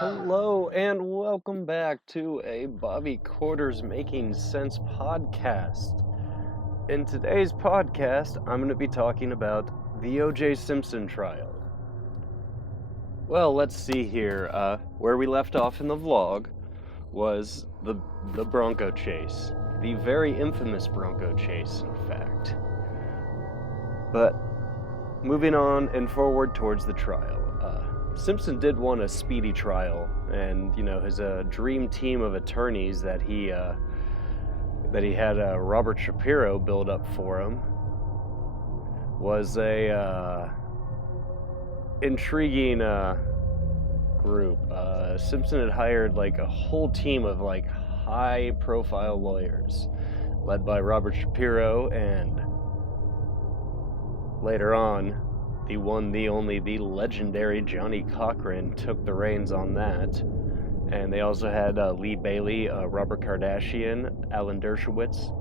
Hello and welcome back to a Bobby Quarters Making Sense podcast. In today's podcast, I'm going to be talking about the O.J. Simpson trial. Well, let's see here. Where we left off in the vlog was the Bronco chase. The very infamous Bronco chase, in fact. But moving on and forward towards the trial. Simpson did want a speedy trial, and his dream team of attorneys that he had Robert Shapiro build up for him was a intriguing group. Simpson had hired like a whole team of like high-profile lawyers, led by Robert Shapiro, and later on, the one, the only, the legendary Johnny Cochran took the reins on that. And they also had Lee Bailey, Robert Kardashian, Alan Dershowitz,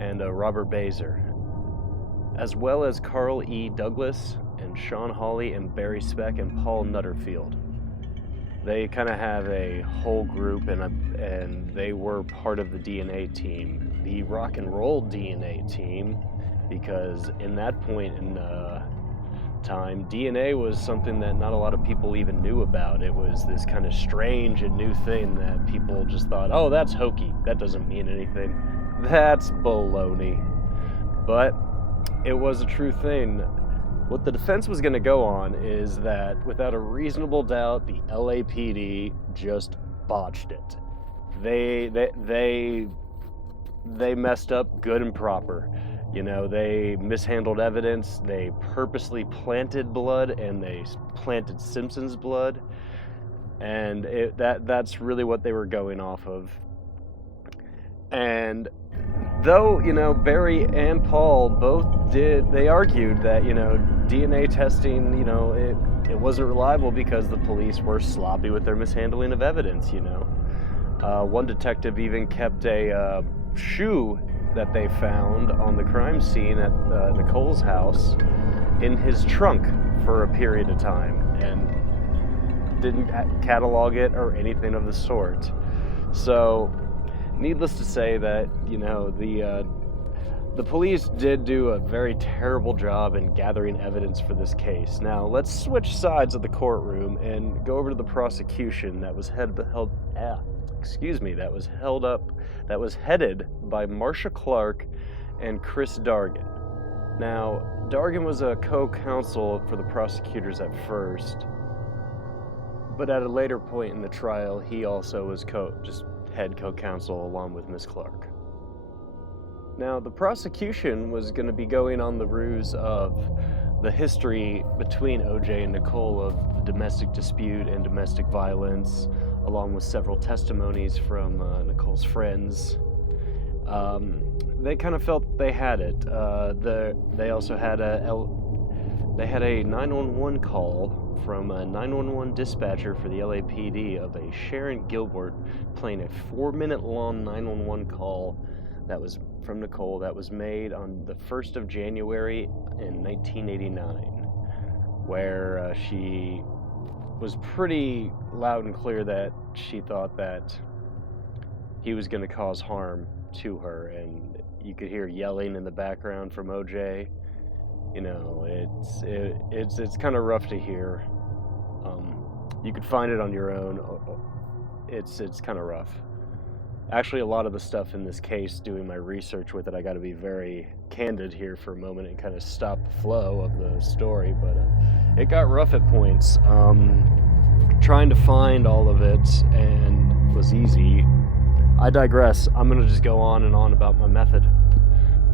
and Robert Baser, as well as Carl E. Douglas and Sean Hawley and Barry Speck and Paul Nutterfield. They kind of have a whole group, and they were part of the DNA team, the rock and roll DNA team, because in that point in time, DNA was something that not a lot of people even knew about. It was this kind of strange and new thing that people just thought, oh, that's hokey, that doesn't mean anything. That's baloney. But it was a true thing. What the defense was going to go on is that without a reasonable doubt, the LAPD just botched it. They messed up good and proper. They mishandled evidence, they purposely planted blood, and they planted Simpson's blood, and that's really what they were going off of. And though, Barry and Paul both they argued that, DNA testing, it wasn't reliable because the police were sloppy with their mishandling of evidence, One detective even kept a shoe that they found on the crime scene at Nicole's house in his trunk for a period of time and didn't catalog it or anything of the sort. So, needless to say that, the police did do a very terrible job in gathering evidence for this case. Now, let's switch sides of the courtroom and go over to the prosecution that was headed by Marcia Clark and Chris Dargan. Now, Dargan was a co-counsel for the prosecutors at first, but at a later point in the trial, he also was head co-counsel along with Miss Clark. Now, the prosecution was going to be going on the ruse of the history between O.J. and Nicole of the domestic dispute and domestic violence, along with several testimonies from Nicole's friends. They kind of felt they had it. They also had a 911 call from a 911 dispatcher for the LAPD of a Sharon Gilbert playing a 4-minute long 911 call that was from Nicole that was made on the 1st of January in 1989, where she was pretty loud and clear that she thought that he was going to cause harm to her, and you could hear yelling in the background from OJ. It's kind of rough to hear. You could find it on your own. It's kind of rough. Actually, a lot of the stuff in this case, doing my research with it, I got to be very candid here for a moment and kind of stop the flow of the story, but it got rough at points. Trying to find all of it and was easy. I digress. I'm going to just go on and on about my method.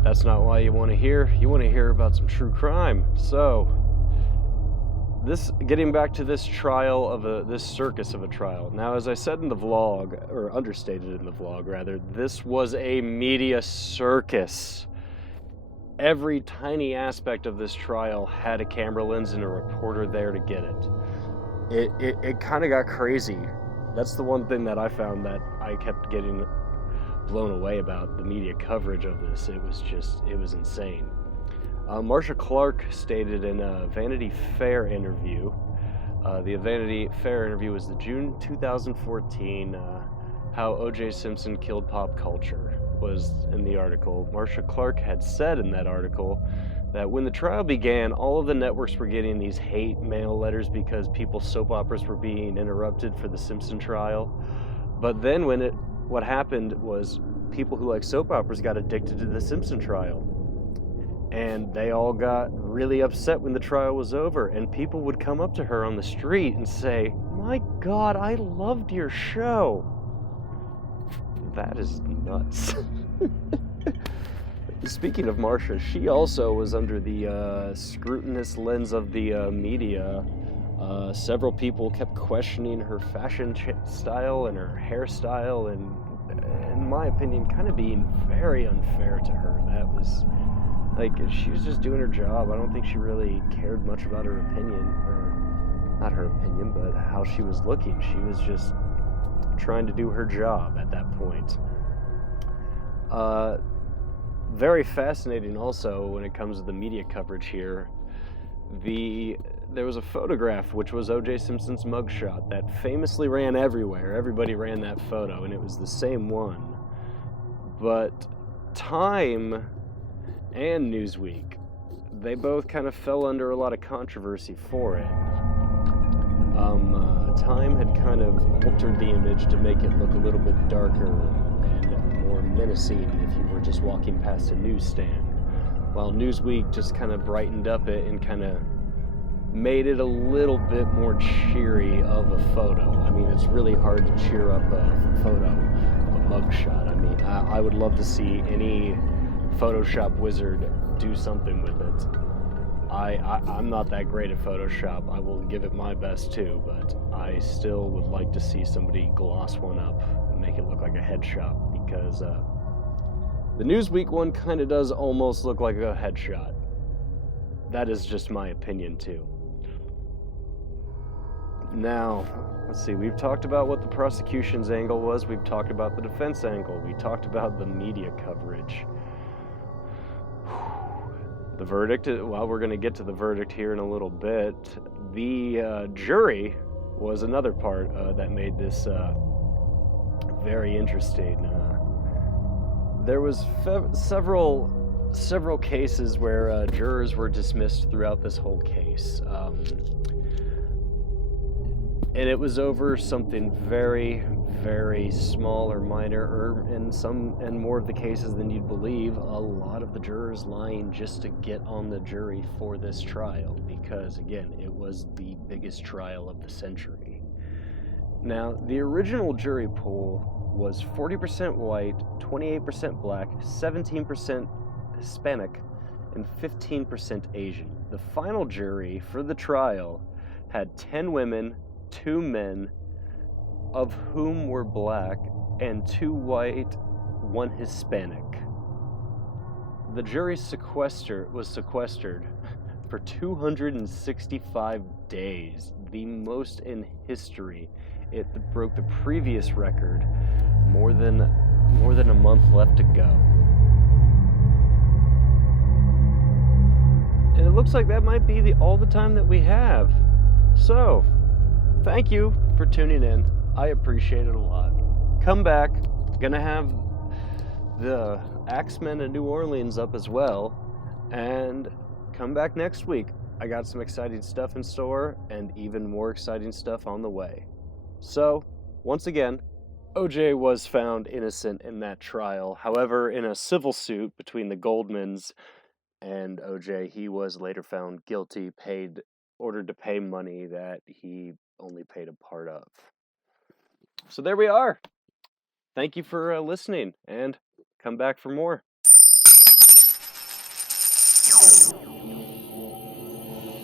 That's not why you want to hear. You want to hear about some true crime. So, getting back to this trial of this circus of a trial. Now, as I said in the vlog, or understated in the vlog rather, this was a media circus. Every tiny aspect of this trial had a camera lens and a reporter there to get it. It kind of got crazy. That's the one thing that I found that I kept getting blown away about the media coverage of this. It was insane. Marcia Clark stated in a Vanity Fair interview The Vanity Fair interview was the June 2014, How O.J. Simpson Killed Pop Culture was in the article. Marcia Clark had said in that article that when the trial began, all of the networks were getting these hate mail letters because people's soap operas were being interrupted for the Simpson trial. But then what happened was people who like soap operas got addicted to the Simpson trial. And they all got really upset when the trial was over, and people would come up to her on the street and say, "My God, I loved your show." That is nuts. Speaking of Marcia, she also was under the scrutinous lens of the media. Several people kept questioning her fashion style and her hairstyle, and in my opinion, kind of being very unfair to her. That was, like, she was just doing her job. I don't think she really cared much about her opinion, or not her opinion, but how she was looking. She was just trying to do her job at that point. Very fascinating also when it comes to the media coverage here. There was a photograph which was O.J. Simpson's mugshot that famously ran everywhere. Everybody ran that photo, and it was the same one. But Time and Newsweek, they both kind of fell under a lot of controversy for it. Time had kind of altered the image to make it look a little bit darker and more menacing if you were just walking past a newsstand, while Newsweek just kind of brightened up it and kind of made it a little bit more cheery of a photo. I mean, it's really hard to cheer up a photo of a mugshot. I mean, I would love to see any Photoshop wizard do something with it. I'm not that great at Photoshop. I will give it my best too, but I still would like to see somebody gloss one up and make it look like a headshot, because the Newsweek one kind of does almost look like a headshot. That is just my opinion too. Now, let's see, we've talked about what the prosecution's angle was, we've talked about the defense angle, we talked about the media coverage. The verdict, well, we're going to get to the verdict here in a little bit. The jury was another part that made this very interesting. There was several cases where jurors were dismissed throughout this whole case. And it was over something very, very small or minor, or in more of the cases than you'd believe, a lot of the jurors lying just to get on the jury for this trial, because again, it was the biggest trial of the century. Now, the original jury pool was 40% white, 28% black, 17% Hispanic, and 15% Asian. The final jury for the trial had 10 women, 2 men, of whom were black, and 2 white, 1 Hispanic. The jury was sequestered for 265 days, the most in history. It broke the previous record, more than a month left to go. And it looks like that might be all the time that we have. So, thank you for tuning in. I appreciate it a lot. Come back. Gonna have the Axemen in New Orleans up as well. And come back next week. I got some exciting stuff in store and even more exciting stuff on the way. So, once again, O.J. was found innocent in that trial. However, in a civil suit between the Goldmans and O.J., he was later found guilty, ordered to pay money that he only paid a part of. So there we are. Thank you for listening, and come back for more.